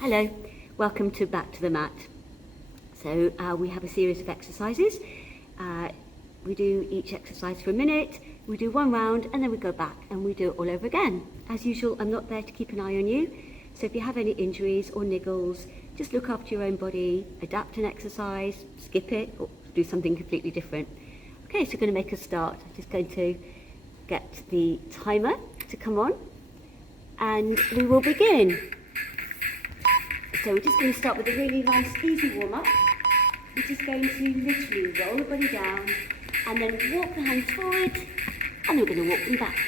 Hello, welcome to Back to the Mat. So we have a series of exercises. We do each exercise for a minute, we do one round and then we go back and we do it all over again. As usual, I'm not there to keep an eye on you, so if you have any injuries or niggles, just look after your own body, adapt an exercise, skip it or do something completely different. Okay, so we're going to make a start. I'm just going to get the timer to come on and we will begin. So we're just going to start with a really nice easy warm-up. We're just going to literally roll the body down and then walk the hands forward and then we're going to walk them back.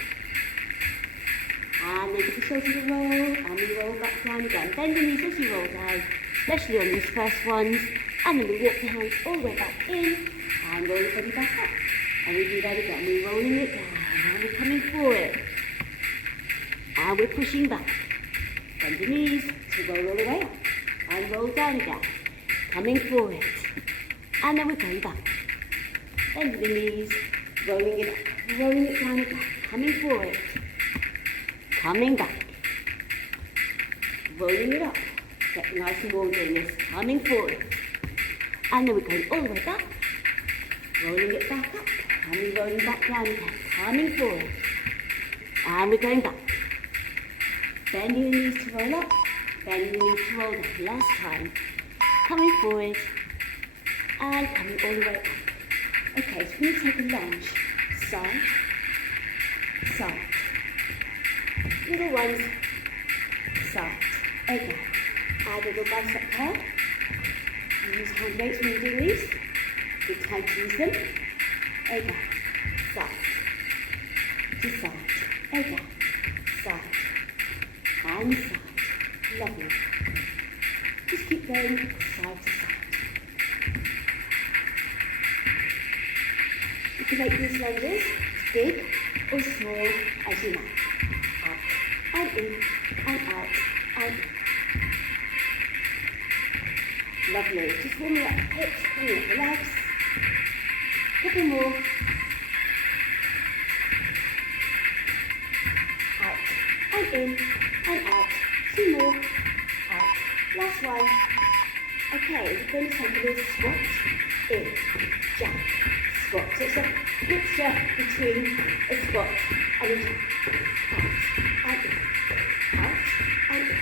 And then get the shoulders to roll and we roll back down again. Bend the knees as you roll down, especially on these first ones. And then we walk the hands all the way back in and roll the body back up. And we do that again. We're rolling it down and we're coming forward. And we're pushing back. Bend the knees to roll all the way up and roll down again, coming forward, and then we're going back. Bend the knees, rolling it up, rolling it down again, coming forward, coming back, rolling it up, get nice and warm doing this, coming forward, and then we're going all the way back, rolling it back up, and we're rolling back down again, coming forward, and we're going back. Bending the knees to roll up, bending the knees to roll down. Last time. Coming forward and coming all the way up. Okay, so we're going to take a lunge. Side, side. Little ones, side. Okay. Add a little bicep curl. Use hand weights when you do these. Good time to use them. Okay. Side. To side. Okay. Side. And side. Lovely. Just keep going side to side. You can make these lunges as big or small as you like. Out and in and out and in. Lovely. Just warming up the hips, warming up the legs. A couple more. Out and in and out. Two more, out, last one. Okay, we're going to take a little squat, in, jump, squat. So it's a mixture between a squat and a jump. Out, and in, out, and in,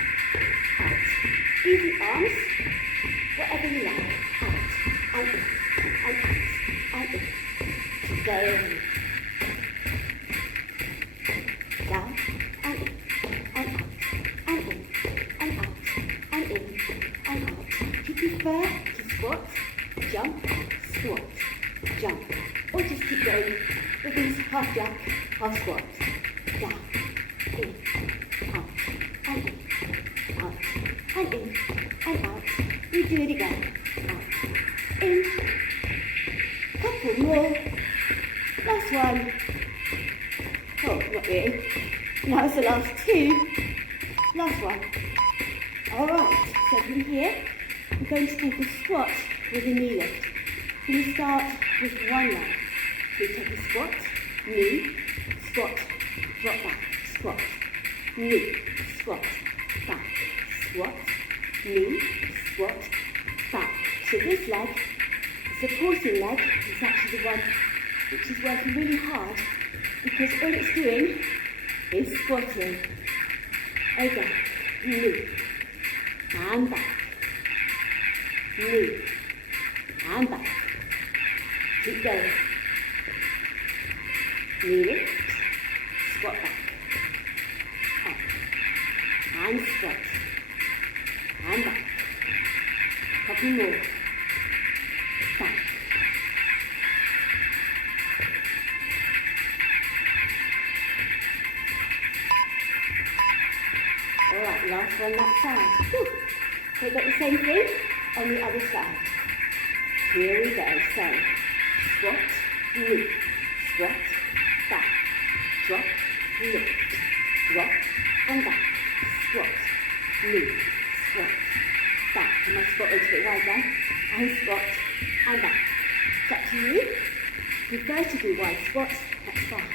out. Easy arms, whatever you like. Out, and in, and out, and in. Very easy. Down, and in, and out. If you prefer to squat, jump, or just keep going with these half jump, half squat. Down, in, out, and in, out, and in, and out. We do it again. Out, in, couple more. Last one. Oh, not really. Now it's the last two. Last one. Alright, so from here, we're going to take a squat with a knee lift. We're going to start with one leg. So we take a squat, knee, squat, drop back, squat, knee, squat, back, squat, knee, squat, back. So this leg, the supporting leg, is actually the one which is working really hard because all it's doing is squatting. Again, knee. And back, knee, and back, keep going, knee lift, squat back, up, and squat, and back, couple more, back, alright, last one that side. Whew. So we've got the same thing on the other side. Here we go. So, squat, knee, squat, back, drop, lift, drop, and back, squat, knee, squat, back. And my squat looks a bit wide there. And squat, and back. It's up to you. If you prefer to do wide squats, that's fine.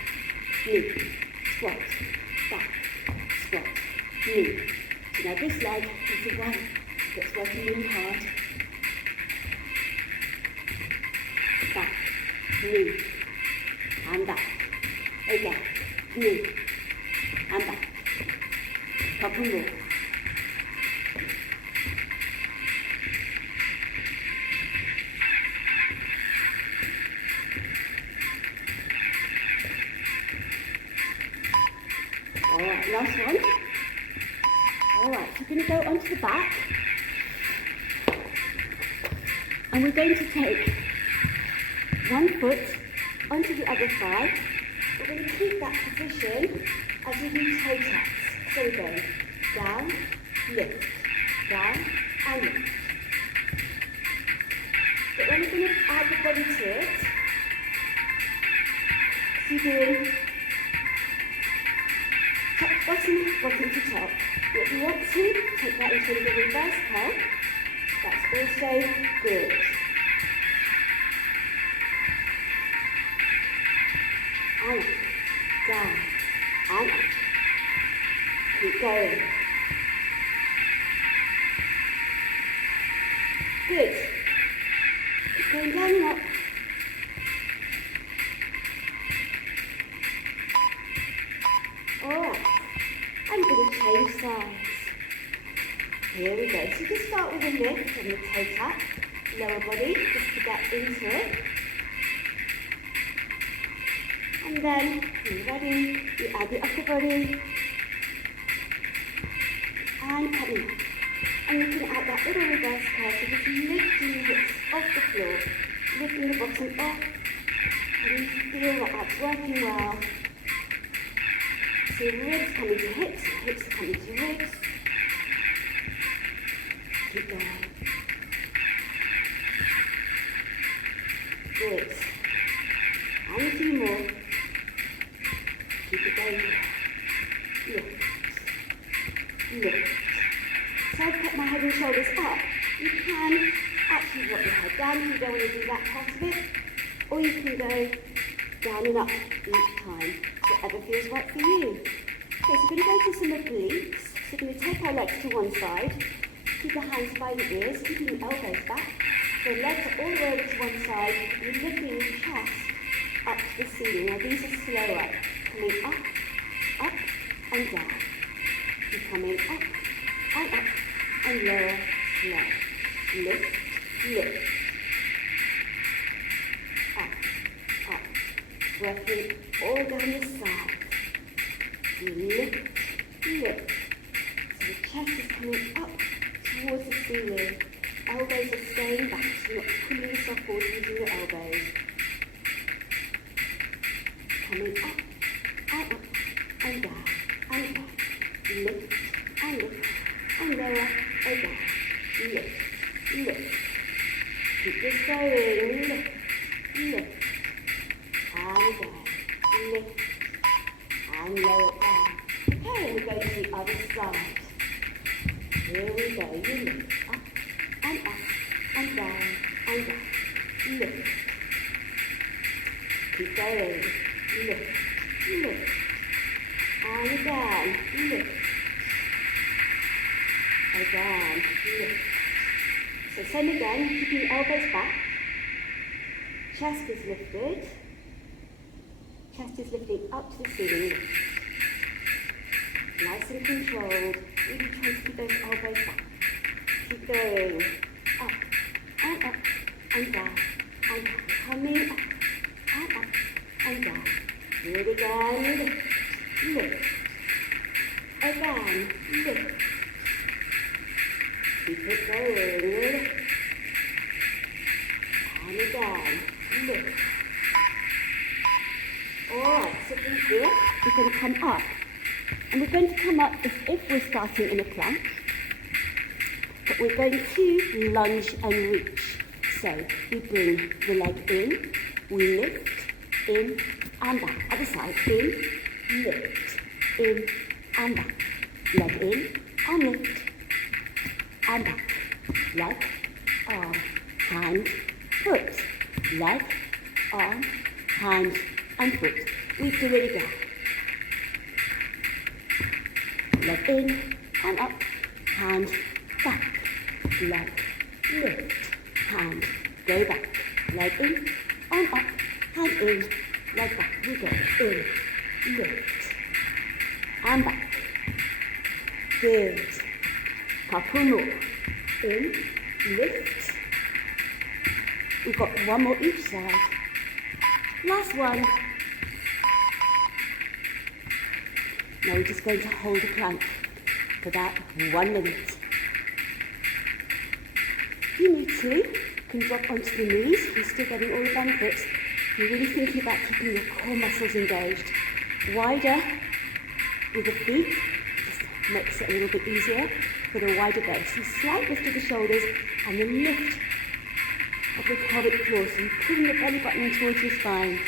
Knee, squat, back, squat, knee. So now this leg is the one that's working really hard. Back, knee, and back. Again, knee, and back. Couple more. Alright, last one. Alright, so we're going to go onto the back. And we're going to take one foot onto the other thigh. We're going to keep that position as we do toe taps. So we go down, lift, down, and lift. But then we're going to add the body to it. So you're doing top, bottom, bottom to top. But if you want to, take that into a little reverse curl. That's also good. And up, down, and up. Keep going. Good. Keep going down and up. Alright. I'm going to change sides. Here we go. So you just start with a lift on the toe tap, lower body, just to get into it. And then, when you're ready, you add the upper body. And coming up. And you can add that little reverse curl, so just lifting the hips off the floor, lifting the bottom off, and you feel that that's working well. So ribs coming to hips, hips coming to ribs. Keep going. Good. And a few more. Keep it going. Lift. Lift. So I've kept my head and shoulders up. You can actually drop your head down if you don't want to do that part of it. Or you can go down and up each time. Whatever feels right for you. Okay, so we're going to go to some obliques. So we're going to take our legs to one side. Keep the hands by the ears, keeping the elbows back. So legs are all the way over to one side. You're lifting your chest up to the ceiling. Now these are slower. Coming up, and down. Keep coming up, and lower, slow. Lift, lift. Up. Working all down the side. Lift, lift. So the chest is coming up towards the ceiling. Elbows are staying back, so you're not pulling yourself forward using your elbows. Coming up, and down, and up. Lift, and lower, and down. Lift, lift. Keep this going. Lift, lift. And down. Lift, and lower down. Okay, we're going to the other side. Here we go. You lift up, and down, and down. Lift. Keep going. Lift, lift. And again. Lift. Again. Lift. So same again, keeping the elbows back. Chest is lifted. Chest is lifting up to the ceiling. Nice and controlled. Really trying to keep those elbows back. Keep going. Up, and down, and down. Coming up, and down. Do it again. Lift. Again. Lift. Keep it going. And again. Lift. Alright, so from here, we're going to come up. And we're going to come up as if we're starting in a plank. But we're going to lunge and reach. So we bring the leg in, we lift, in and back. Other side, in, lift, in and back. Leg in and lift and back. Leg, arm, hand, foot. Leg, arm, hand and foot. We do it again. Leg in and up, hand leg, lift, hand, go back, leg in, and up, hand in, leg back, we go, in, lift, and back, good, couple more, in, lift, we've got one more each side, last one. Now we're just going to hold the plank for about 1 minute. If you need to, you can drop onto the knees. You're still getting all the benefits. You're really thinking about keeping your core muscles engaged. Wider with the feet, just makes it a little bit easier with a wider base. So slight lift of the shoulders and the lift of the pelvic floor. So you're pulling your belly button in towards your spine.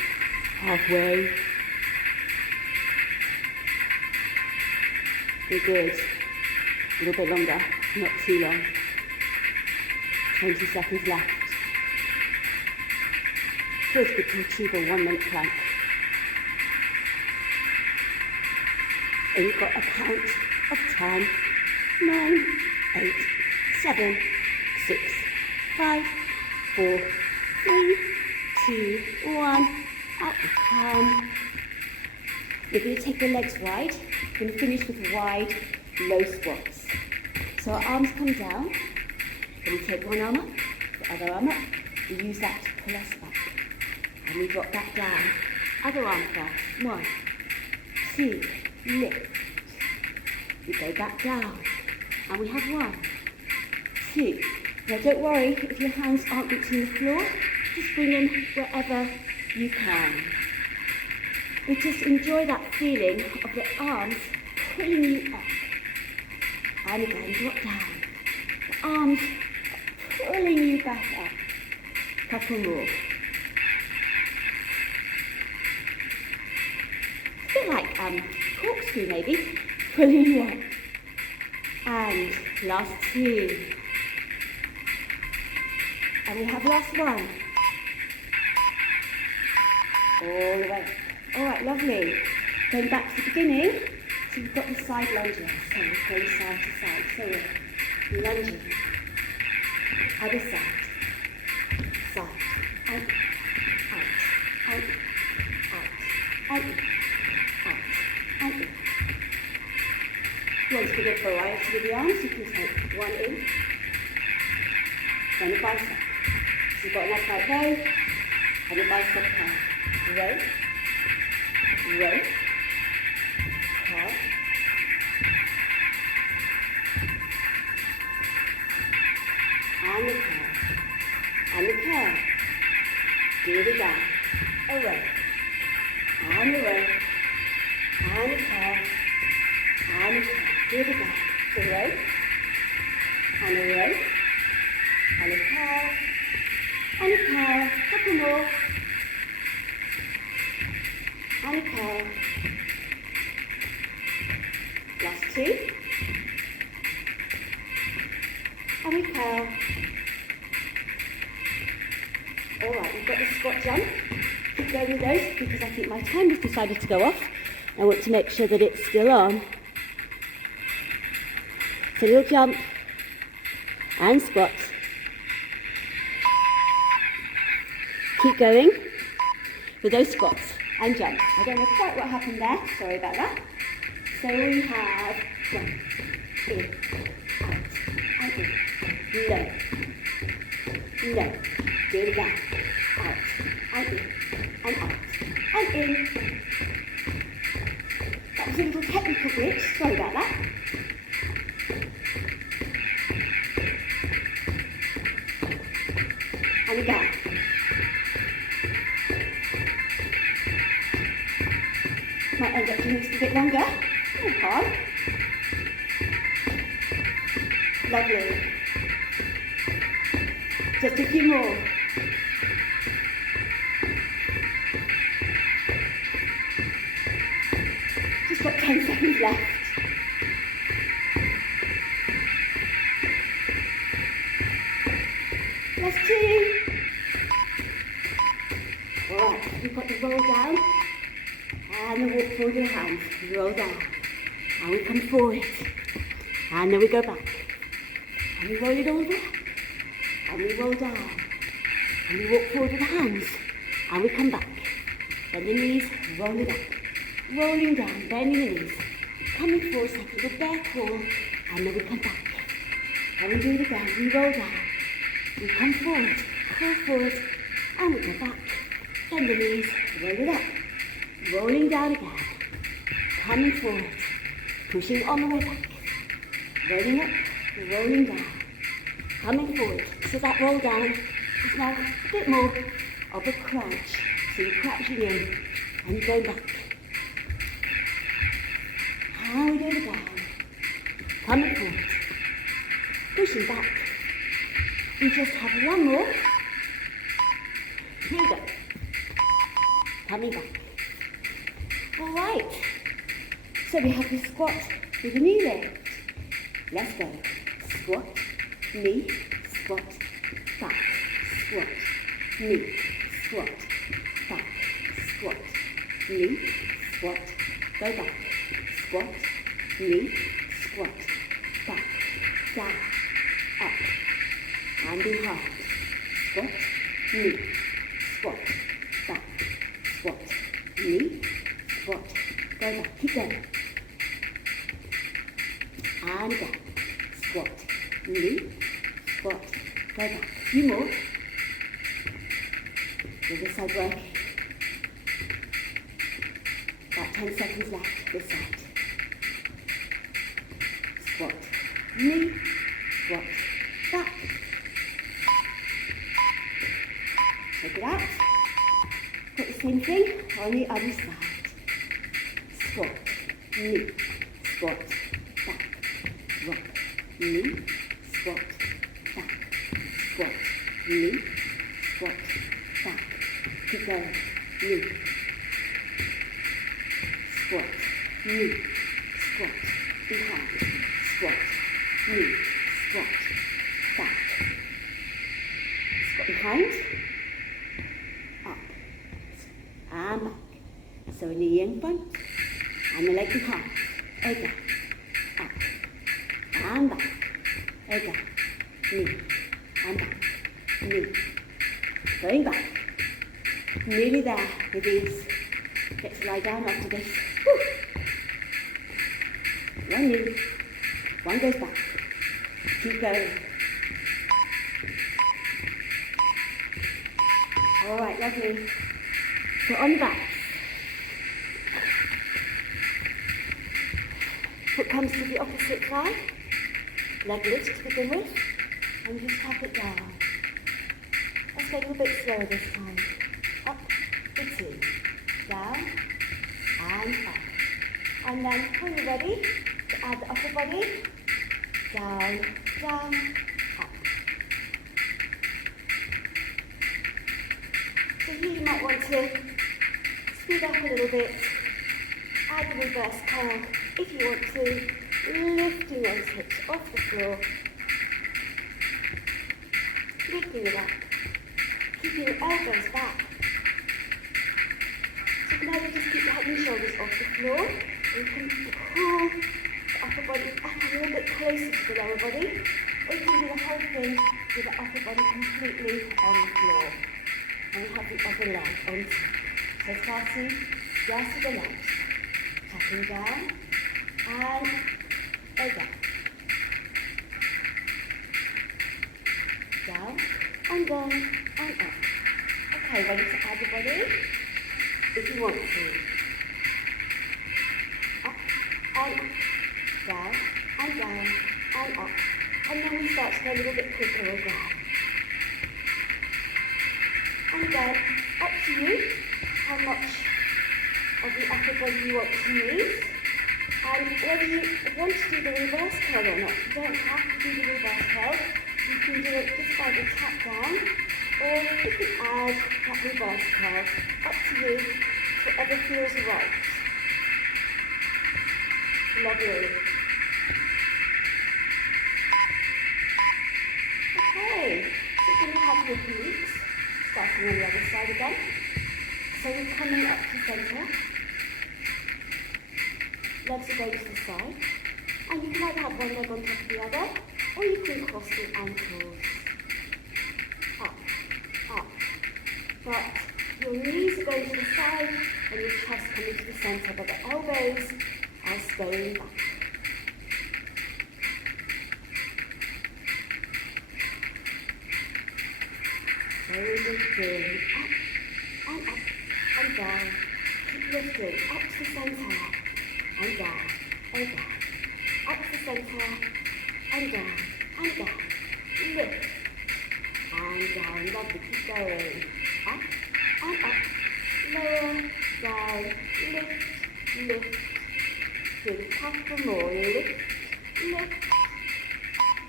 Halfway. You're good. A little bit longer, not too long. 20 seconds left. Feels good to achieve a 1 minute plank. And you've got a count of 10, 9, 8, 7, 6, 5, 4, 3, 2, 1. Out you come. We're going to take the legs wide. We're going to finish with wide, low squats. So our arms come down. Then we take one arm up, the other arm up. We use that to pull us back. And we drop back down. Other arm first. 1, 2, lift. We go back down. And we have 1, 2. Now don't worry if your hands aren't reaching the floor. Just bring them wherever you can. We just enjoy that feeling of the arms pulling you up. And again, drop down. The arms pulling you back up. Couple more. A bit like corkscrew maybe, pulling you up. And last 2. And we have last 1. All the way. All right, lovely. Going back to the beginning. So we've got the side lunges. So we're going side to side. So we're lunging. Other side. Side. Out. Out. Out. Out. Out. Out. Out. If you want to get variety with the arms, you can take 1 in. Then a bicep. So you've got an upright row and a bicep curl. Row. Row, curl, and the curl, and the curl, do it again, a row, and a row, and a curl, and a curl, do it again, a row, and a row, and a curl, and a curl, couple more, and a curl. Last 2. And we curl. Alright, we've got the squat jump. Keep going with those because I think my time has decided to go off. I want to make sure that it's still on. So you'll jump and squat. Keep going with those squats. And jump. I don't know quite what happened there. Sorry about that. So we have jump, in, out, and in, low, low. Do it again. Out, and in, and out, and in. That was a little technical glitch. Sorry about that. And again. Might end up doing this a bit longer. Oh, hard. Lovely. Just a few more. Just got 10 seconds left. Last 2. Alright, we've got the roll down. And then walk forward your hands, roll down, and we come forward, and then we go back, And we roll it over. And we roll down. And we walk forward with the hands. And we come back. Bend the knees, roll it up. Rolling down, bending the knees. Coming forward, second with bear crawl. And then we come back. And we do it again. We roll down. We come forward, crawl forward. And we go back. Bend the knees, roll it up. Rolling down again. Coming forward. Pushing on the way back. Rolling up, rolling down. Coming forward. So that roll down is now a bit more of a crouch. So you're crouching in and you're going back. And we do it again. Coming forward. Pushing back. We just have one more. Here we go. Coming back. All right. So we have the squat with the knee lift. Let's go. Squat, knee, squat, back, squat, knee, squat, back, squat, knee, squat, go back, squat, knee, squat, back, down, up, and behind, squat, knee, squat, back, squat, knee, squat, go back, keep going, and down, squat, knee, squat, go back, a few more, with this side working, about 10 seconds left, this side, squat, knee, squat, back, take it out, put the same thing on the other side, squat, knee, squat, back, rock, knee, squat, back, squat, knee, squat, back, keep going, knee, squat, knee, squat, behind, squat, knee, squat, back, squat behind, up, and back, so knee in front, and the leg behind, again, up, and back, again, knee, and back, knee, going back, nearly there with these, get to lie down after this, woo. One knee, one goes back, keep going, alright, lovely, so on the back, foot comes to the opposite thigh, leg lift to begin with, and just tap it down. Let's go a little bit slower this time. Up, the two, down, and up. And then when you're ready, to add the upper body, down, down, up. So here you might want to speed up a little bit, add the reverse curl if you want to, lifting those hips off the floor, lifting it up, keeping your elbows back. So you can either just keep your head and shoulders off the floor, or you can pull the upper body up a little bit closer to the lower body, or you can do the whole thing with the upper body completely on the floor. And we have the other leg on top. So starting just with the legs, tapping down, and again. Down, and down, and up. Okay, ready to add the body? If you want to. Up, and up. Down, and down, and up. And then we start to go a little bit quicker as well. And again, up to you how much of the upper body you want to use. And whether you want to do the reverse curl or not, you don't have to do the reverse curl. You can do it just by the tap down, or you can add that reverse curl. Up to you, whatever feels right. Lovely. Okay, so you're going to have your glutes, starting on the other side again. So we're coming up to centre. Legs are going to the side, and you can either have one leg on top of the other, or you can cross the ankles. Up, up. But your knees are going to the side and your chest coming to the centre, but the elbows are staying back. So lifting up and up and down. Keep lifting up to the centre and down and down. Up to the centre and down and down. Lift and down. Lovely. Keep going. Up and up. Lower, down. Lift, lift. Good. Couple more. Lift, lift.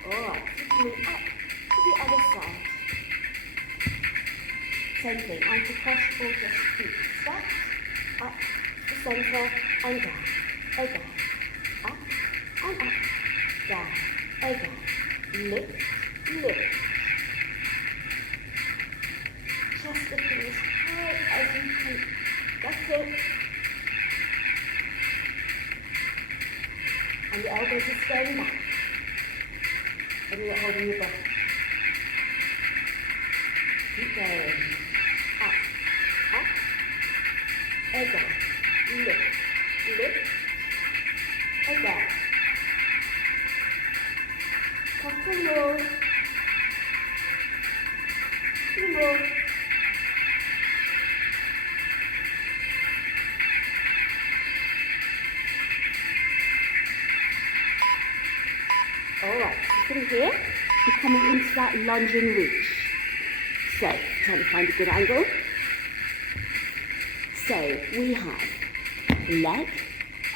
Alright. Keep coming up to the other side. Same thing. Anti-cross or just feet. Step. Up to the centre and down. Again. Up and up. Down. Again. Lift, lift. Just lifting as high as you can. That's it. And your elbows are staying back. And you're not holding your breath. Keep going. Up, up. Again. Lift, lift. Again. Couple more. Two more. Alright, so from here, you're coming into that lunging reach. So, trying to find a good angle. So, we have leg,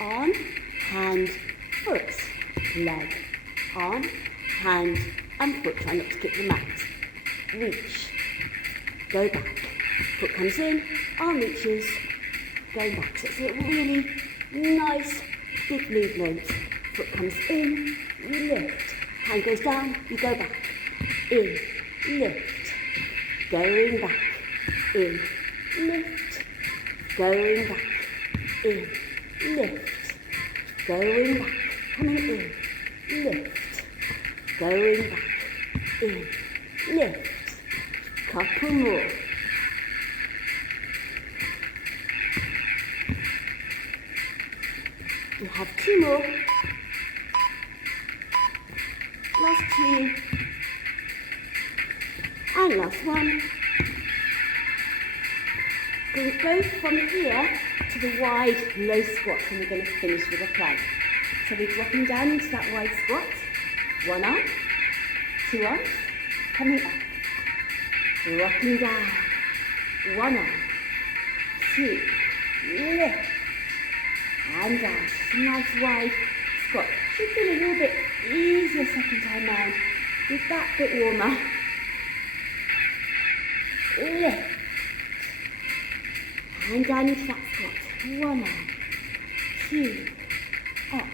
arm, hand, foot. Leg, arm, hand, and foot. Try not to kick the mat. Reach. Go back. Foot comes in, arm reaches, going back. So it's a really nice, big movement. Foot comes in, you lift. Hand goes down, you go back. In, lift. Going back. In, lift. Going back. In, lift. Going back. Coming in, lift. Going back. In, lift. Couple more. We have two more. Last two. And last one. We're going to go from here to the wide low squat, and we're going to finish with a plank. So we're dropping down into that wide squat. One arm, two arms, coming up. Rocking down. One arm, two, lift, and down. Just a nice wide squat. Should feel a little bit easier second time round with that bit warmer. Lift. And down into that squat. One arm, two, up.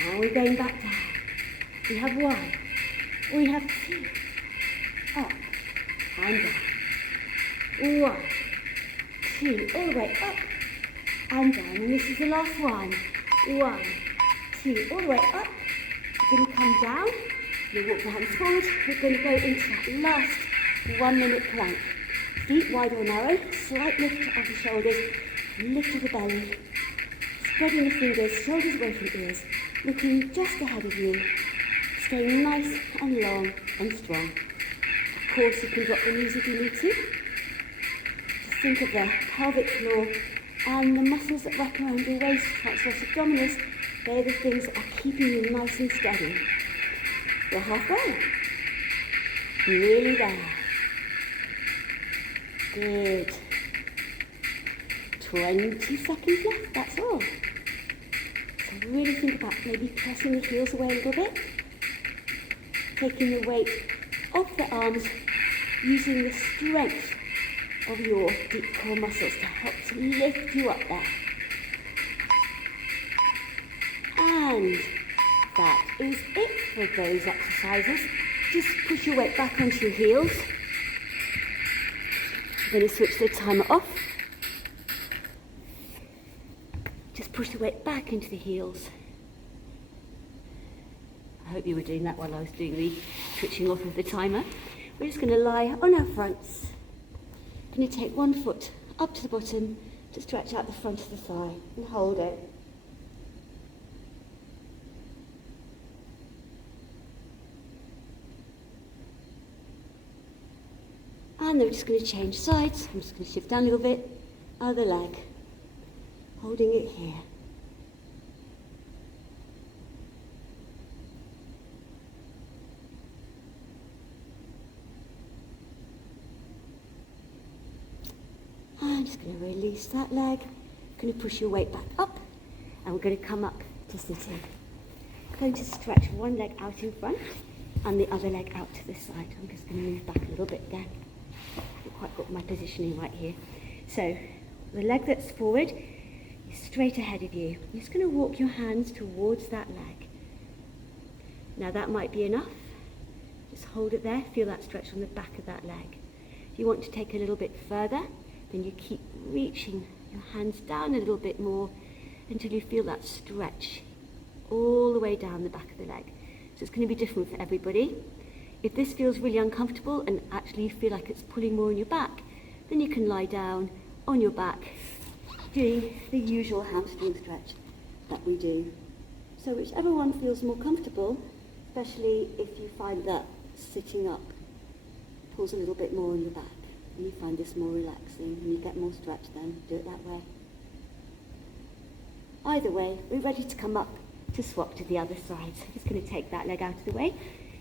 And we're going back down. We have one. We have two. Up. And down. One, two, all the way up and down. And this is the last one. One, two, all the way up. We're going to come down. You walk the hands forward. We're going to go into that last 1 minute plank. Feet wide or narrow. Slight lift of the shoulders. Lift of the belly. Spreading the fingers, shoulders away from ears. Looking just ahead of you. Staying nice and long and strong. Of course, you can drop the knees if you need to. Just think of the pelvic floor and the muscles that wrap around your waist, transverse abdominis. They're the things that are keeping you nice and steady. You're halfway. Nearly there. Good. 20 seconds left, that's all. So really think about maybe pressing the heels away a little bit. Taking the weight off the arms, using the strength of your deep core muscles to help to lift you up there. And that is it for those exercises. Just push your weight back onto your heels. I'm going to switch the timer off. Just push the weight back into the heels. I hope you were doing that while I was doing the switching off of the timer. We're just going to lie on our fronts. Going to take one foot up to the bottom to stretch out the front of the thigh and hold it. And then we're just going to change sides. I'm just going to shift down a little bit. Other leg. Holding it here. I'm just going to release that leg. Going to push your weight back up. And we're going to come up to sitting. Going to stretch one leg out in front and the other leg out to the side. I'm just going to move back a little bit again. Quite got my positioning right here. So the leg that's forward is straight ahead of you. You're just going to walk your hands towards that leg. Now that might be enough. Just hold it there. Feel that stretch on the back of that leg. If you want to take a little bit further, then you keep reaching your hands down a little bit more until you feel that stretch all the way down the back of the leg. So it's going to be different for everybody. If this feels really uncomfortable and actually you feel like it's pulling more on your back, then you can lie down on your back doing the usual hamstring stretch that we do. So whichever one feels more comfortable, especially if you find that sitting up pulls a little bit more on your back and you find this more relaxing and you get more stretch, then do it that way. Either way, we're ready to come up to swap to the other side. So I'm just going to take that leg out of the way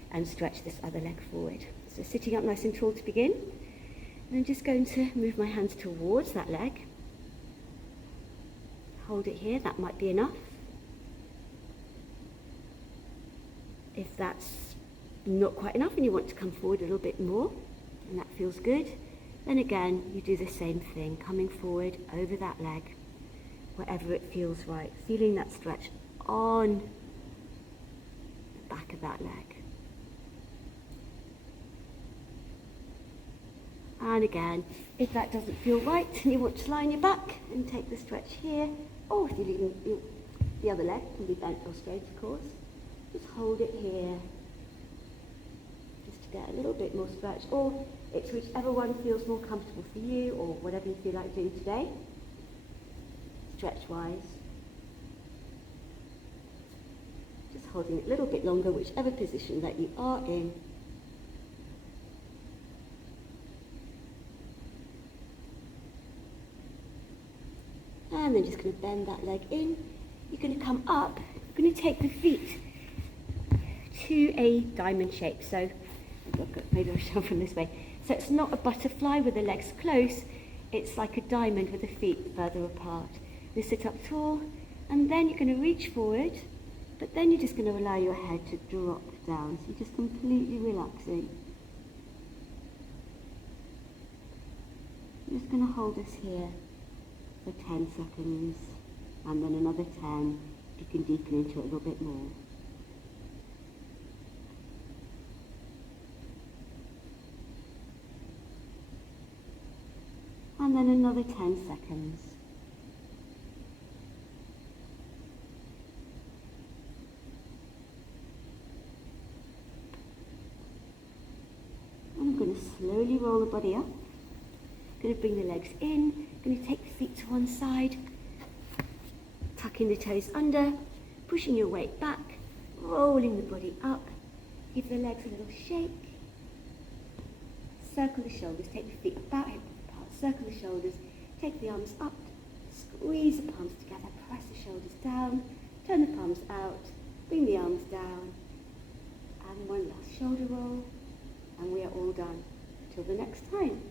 and stretch this other leg forward. So sitting up nice and tall to begin. And I'm just going to move my hands towards that leg. Hold it here, that might be enough. If that's not quite enough and you want to come forward a little bit more, and that feels good, then again, you do the same thing, coming forward over that leg, wherever it feels right, feeling that stretch on the back of that leg. And again, if that doesn't feel right and you want to lie on your back and take the stretch here, or if you're leaving the other leg can be bent or straight, of course, just hold it here just to get a little bit more stretch, or it's whichever one feels more comfortable for you, or whatever you feel like doing today, stretch wise. Just holding it a little bit longer, whichever position that you are in. And then just going to bend that leg in. You're going to come up. You're going to take the feet to a diamond shape. So maybe I'll show from this way. So it's not a butterfly with the legs close. It's like a diamond with the feet further apart. You sit up tall, and then you're going to reach forward, but then you're just going to allow your head to drop down. So you're just completely relaxing. You're just going to hold this here for 10 seconds, and then another 10. You can deepen into it a little bit more. And then another 10 seconds. I'm going to slowly roll the body up. Going to bring the legs in. Going to take the feet to one side. Tucking the toes under. Pushing your weight back. Rolling the body up. Give the legs a little shake. Circle the shoulders. Take the feet about hip apart. Circle the shoulders. Take the arms up. Squeeze the palms together. Press the shoulders down. Turn the palms out. Bring the arms down. And one last shoulder roll. And we are all done. Till the next time.